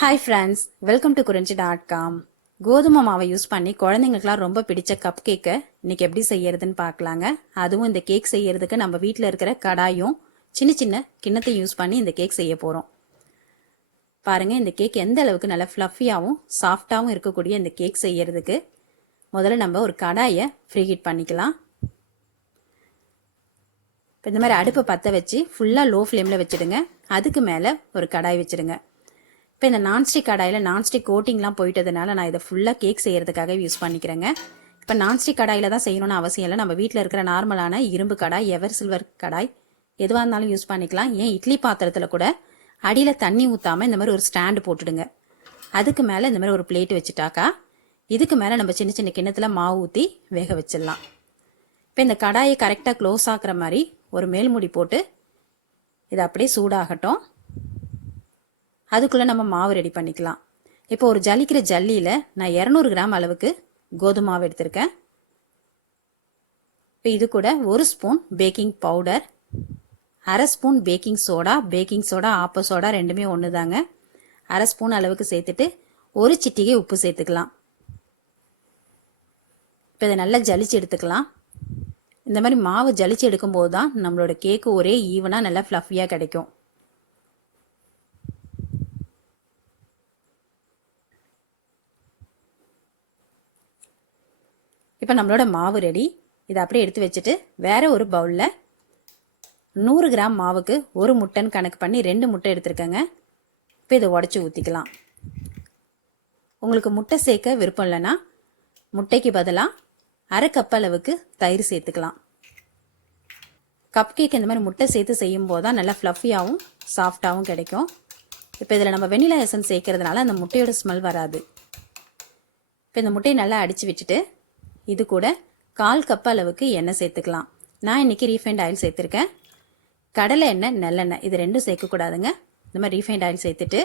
Hi friends, welcome to குறிஞ்சி.com. கோதுமை மாவை யூஸ் பண்ணி குழந்தைங்களுக்குலாம் ரொம்ப பிடிச்ச கப் கேக்கை இன்னைக்கு எப்படி செய்யறதுன்னு பார்க்கலாங்க. அதுவும் இந்த கேக் செய்யறதுக்கு நம்ம வீட்டில் இருக்கிற கடாயும் சின்ன சின்ன கிண்ணத்தையும் யூஸ் பண்ணி இந்த கேக் செய்ய போகிறோம். பாருங்க, இந்த கேக் எந்த அளவுக்கு நல்லா ஃப்ளஃபியாகவும் சாஃப்டாகவும் இருக்கக்கூடிய இந்த கேக் செய்யறதுக்கு முதல்ல நம்ம ஒரு கடாயை ஃப்ரீ ஹீட் பண்ணிக்கலாம். இப்போ இந்த மாதிரி அடுப்பை பற்ற வச்சு ஃபுல்லாக லோ ஃப்ளேமில் வச்சுடுங்க. அதுக்கு மேலே ஒரு கடாய் வச்சுடுங்க. இப்போ இந்த நான்ஸ்டிக் கடாயில் நான்ஸ்டிக் கோட்டிங்லாம் போயிட்டதுனால நான் இதை ஃபுல்லாக கேக் செய்கிறதுக்காக யூஸ் பண்ணிக்கிறேங்க. இப்போ நான்ஸ்டிக் கடாயில் தான் செய்யணும்னு அவசியம் இல்லை. நம்ம வீட்டில் இருக்கிற நார்மலான இரும்பு கடாய், எவர் சில்வர் கடாய் எதுவாக இருந்தாலும் யூஸ் பண்ணிக்கலாம். ஏன் இட்லி பாத்திரத்தில் கூட அடியில் தண்ணி ஊற்றாமல் இந்த மாதிரி ஒரு ஸ்டாண்டு போட்டுடுங்க. அதுக்கு மேலே இந்த மாதிரி ஒரு பிளேட் வச்சுட்டாக்கா இதுக்கு மேலே நம்ம சின்ன சின்ன கிண்ணத்தில் மாவு ஊற்றி வேக வச்சிடலாம். இப்போ இந்த கடாயை கரெக்டாக க்ளோஸ் ஆக்குற மாதிரி ஒரு மேல்முடி போட்டு இது அப்படியே சூடாகட்டும். அதுக்குள்ளே நம்ம மாவு ரெடி பண்ணிக்கலாம். இப்போ ஒரு ஜலிக்கிற ஜல்லியில் நான் 200 கிராம் அளவுக்கு கோதுமை மாவு எடுத்திருக்கேன். இப்போ இது கூட 1 spoon baking powder, 1/2 spoon baking soda ஆப்ப சோடா ரெண்டுமே ஒன்று தாங்க. 1/2 ஸ்பூன் அளவுக்கு சேர்த்துட்டு ஒரு சிட்டிகை உப்பு சேர்த்துக்கலாம். இப்போ இதை நல்லா ஜலிச்சு எடுத்துக்கலாம். இந்த மாதிரி மாவு ஜலிச்சு எடுக்கும்போது தான் நம்மளோட கேக்கு ஒரே ஈவனாக நல்லா ஃப்ளஃபியாக கிடைக்கும். இப்போ நம்மளோட மாவு ரெடி. இதை அப்படியே எடுத்து வச்சுட்டு வேற ஒரு பவுலில் 100 கிராம் மாவுக்கு 1 முட்டைன்னு கணக்கு பண்ணி 2 முட்டை எடுத்துருக்கேங்க. இப்போ இதை உடச்சி ஊற்றிக்கலாம். உங்களுக்கு முட்டை சேர்க்க விருப்பம் இல்லைன்னா முட்டைக்கு பதிலாக 1/2 கப் அளவுக்கு தயிர் சேர்த்துக்கலாம். கப் கேக் இந்த மாதிரி முட்டை சேர்த்து செய்யும் போது தான் நல்லா ஃப்ளஃபியாகவும் சாஃப்டாகவும் கிடைக்கும். இப்போ இதில் நம்ம வெனிலா எசன்ஸ் சேர்க்கறதுனால அந்த முட்டையோட ஸ்மெல் வராது. இப்போ இந்த முட்டையை நல்லா அடித்து விட்டுட்டு இது கூட 1/4 கப் அளவுக்கு எண்ணெய் சேர்த்துக்கலாம். நான் இன்னைக்கு ரீஃபைண்ட் ஆயில் சேர்த்துருக்கேன். கடலை எண்ணெய், நல்லெண்ணெய் இது ரெண்டும் சேர்க்கக்கூடாதுங்க. இந்த மாதிரி ரீஃபைண்ட் ஆயில் சேர்த்துட்டு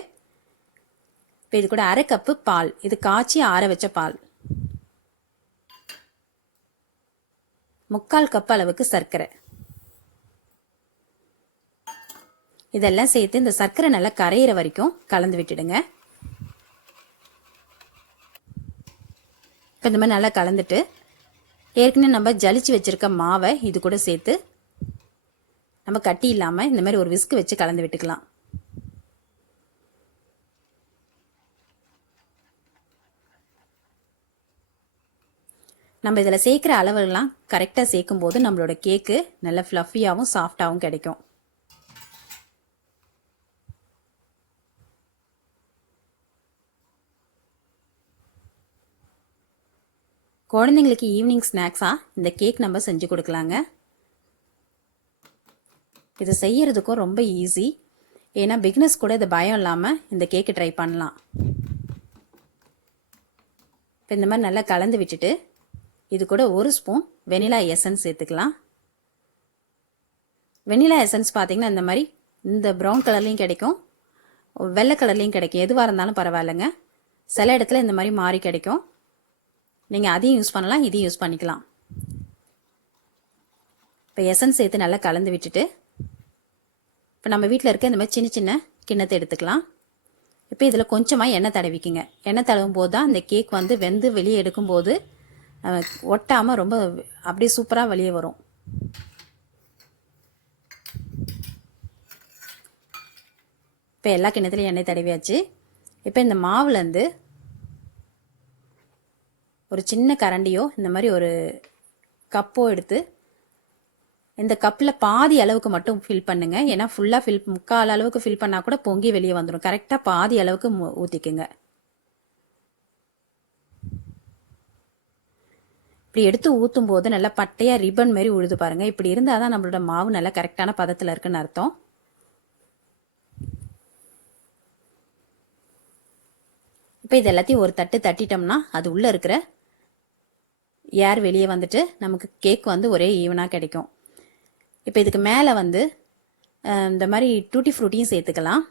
இப்போ இது கூட 1/2 கப்பு பால், இது காய்ச்சி ஆற வச்ச பால், 3/4 கப் அளவுக்கு சர்க்கரை, இதெல்லாம் சேர்த்து இந்த சர்க்கரை நல்லா கரையிற வரைக்கும் கலந்து விட்டுடுங்க. இப்போ இந்த மாதிரி நல்லா கலந்துட்டு ஏற்கனவே நம்ம ஜலிச்சு வச்சுருக்க மாவை இது கூட சேர்த்து நம்ம கட்டி இல்லாமல் இந்த மாதிரி ஒரு விஸ்க் வச்சு கலந்து விட்டுக்கலாம். நம்ம இதில் சேர்க்குற அளவுலாம் கரெக்டாக சேர்க்கும் போது நம்மளோட கேக்கு நல்ல ஃப்ளஃபியாகவும் சாஃப்டாகவும் கிடைக்கும். குழந்தைங்களுக்கு ஈவினிங் ஸ்நாக்ஸாக இந்த கேக் நம்ம செஞ்சு கொடுக்கலாங்க. இது செய்யறதுக்கும் ரொம்ப ஈஸி. ஏன்னா பிகினர்ஸ் கூட இது பயம் இல்லாமல் இந்த கேக்கு ட்ரை பண்ணலாம். இப்போ இந்த மாதிரி நல்லா கலந்து விட்டுட்டு இது கூட 1 ஸ்பூன் வெனிலா எசன்ஸ் சேர்த்துக்கலாம். வெனிலா எசன்ஸ் பார்த்தீங்கன்னா இந்த மாதிரி இந்த ப்ரௌன் கலர்லேயும் கிடைக்கும், வெள்ளை கலர்லேயும் கிடைக்கும். எதுவாக இருந்தாலும் பரவாயில்லைங்க. சில இடத்துல இந்த மாதிரி மாறி கிடைக்கும். நீங்கள் அதையும் யூஸ் பண்ணலாம், இதையும் யூஸ் பண்ணிக்கலாம். இப்போ எசன்ஸ் சேர்த்து நல்லா கலந்து விட்டுட்டு இப்போ நம்ம வீட்டில் இருக்க இந்த மாதிரி சின்ன சின்ன கிண்ணத்தை எடுத்துக்கலாம். இப்போ இதில் கொஞ்சமாக எண்ணெய் தடவிக்குங்க. எண்ணெய் தடவும் போது தான் இந்த கேக் வந்து வெந்து வெளியே எடுக்கும்போது ஒட்டாமல் ரொம்ப அப்படியே சூப்பராக வெளியே வரும். இப்போ எல்லா கிண்ணத்துலையும் எண்ணெய் தடவியாச்சு. இப்போ இந்த மாவுலேருந்து ஒரு சின்ன கரண்டியோ இந்த மாதிரி ஒரு கப்போ எடுத்து இந்த கப்பில் பாதி அளவுக்கு மட்டும் ஃபில் பண்ணுங்க. ஏன்னா ஃபுல்லாக முக்கால் அளவுக்கு ஃபில் பண்ணால் கூட பொங்கி வெளியே வந்துடும். கரெக்டாக பாதி அளவுக்கு ஊற்றிக்குங்க. இப்படி எடுத்து ஊற்றும் போது நல்லா பட்டையாக ரிப்பன் மாதிரி உழுது பாருங்கள். இப்படி இருந்தால் தான் நம்மளோட மாவு நல்லா கரெக்டான பதத்தில் இருக்குன்னு அர்த்தம். இப்போ இது எல்லாத்தையும் ஒரு தட்டு தட்டிட்டோம்னா அது உள்ளே இருக்கிற ஏர் வெளியே வந்துட்டு நமக்கு கேக் வந்து ஒரே ஈவனாக கிடைக்கும். இப்போ இதுக்கு மேலே வந்து இந்த மாதிரி டூட்டி ஃப்ரூட்டியும் சேர்த்துக்கலாம்.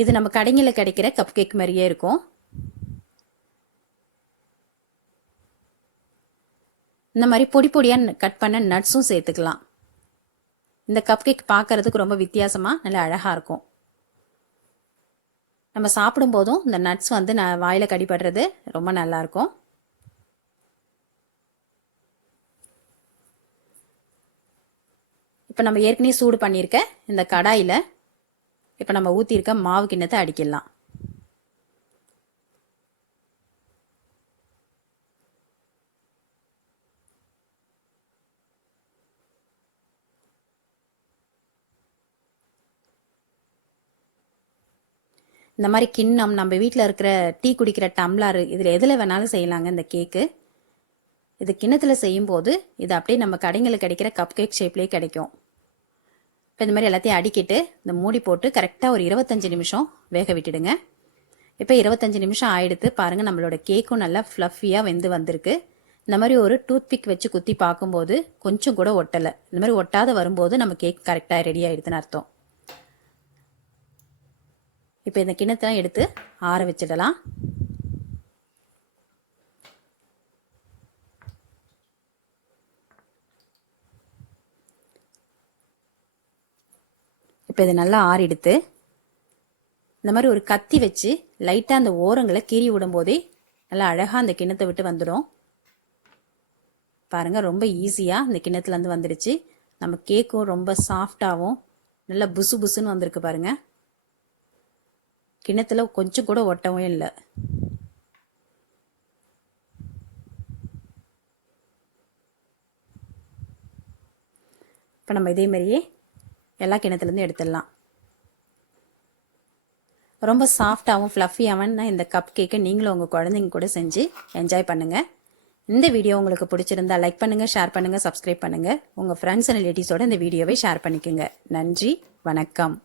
இது நம்ம கடைங்களில் கிடைக்கிற கப் கேக் மாதிரியே இருக்கும். இந்த மாதிரி பொடி பொடியாக கட் பண்ண நட்ஸும் சேர்த்துக்கலாம். இந்த கப் கேக் பார்க்கறதுக்கு ரொம்ப வித்தியாசமாக நல்லா அழகாக இருக்கும். நம்ம சாப்பிடும்போதும் இந்த நட்ஸ் வந்து வாயில் கடிப்படுறது ரொம்ப நல்லாயிருக்கும். இப்போ நம்ம ஏற்கனவே சூடு பண்ணியிருக்க இந்த கடாயில் இப்போ நம்ம ஊற்றிருக்க மாவு கிண்ணத்தை அடிக்கிடலாம். இந்த மாதிரி கிண்ணம், நம்ம வீட்டில் இருக்கிற டீ குடிக்கிற டம்ளார், இதில் எதில் வேணாலும் செய்யலாங்க இந்த கேக்கு. இது கிண்ணத்தில் செய்யும்போது இது அப்படியே நம்ம கடைங்களுக்கு கிடைக்கிற கப் கேக் ஷேப்லேயே கிடைக்கும். இப்போ இந்த மாதிரி எல்லாத்தையும் அடிக்கிட்டு இந்த மூடி போட்டு கரெக்டாக ஒரு 25 நிமிஷம் வேக விட்டுடுங்க. இப்போ 25 நிமிஷம் ஆயிடுத்து பாருங்கள், நம்மளோட கேக்கும் நல்லா ஃப்ளஃபியாக வெந்து வந்திருக்கு. இந்த மாதிரி ஒரு டூத் பிக் வச்சு குத்தி பார்க்கும்போது கொஞ்சம் கூட ஒட்டலை. இந்த மாதிரி ஒட்டாத வரும்போது நம்ம கேக் கரெக்டாக ரெடி ஆகிடுதுன்னு அர்த்தம். இப்போ இந்த கிண்ணத்தெல்லாம் எடுத்து ஆற வச்சிடலாம். இப்போ இது நல்லா ஆறிடுத்து. இந்த மாதிரி ஒரு கத்தி வச்சு லைட்டாக அந்த ஓரங்களை கீறி விடும்போதே நல்லா அழகாக அந்த கிண்ணத்தை விட்டு வந்துடும். பாருங்கள், ரொம்ப ஈஸியாக இந்த கிண்ணத்துலேருந்து வந்துடுச்சு. நம்ம கேக்கும் ரொம்ப சாஃப்டாகவும் நல்லா புசு புசுன்னு வந்திருக்கு பாருங்கள். கிண்ணத்தில் கொஞ்சம் கூட ஒட்டவும் இல்லை. இப்போ நம்ம இதே மாதிரியே எல்லா கிண்ணத்துலேருந்து எடுத்துடலாம். ரொம்ப சாஃப்டாகவும் ஃப்ளஃபியாகவும் இந்த கப் கேக்கை நீங்களும் உங்கள் குழந்தைங்க கூட செஞ்சு என்ஜாய் பண்ணுங்கள். இந்த வீடியோ உங்களுக்கு பிடிச்சிருந்தா லைக் பண்ணுங்கள், ஷேர் பண்ணுங்கள், சப்ஸ்கிரைப் பண்ணுங்கள். உங்கள் ஃப்ரெண்ட்ஸ் அண்ட் ரிலேட்டிவ்ஸோட இந்த வீடியோவை ஷேர் பண்ணிக்கோங்க. நன்றி, வணக்கம்.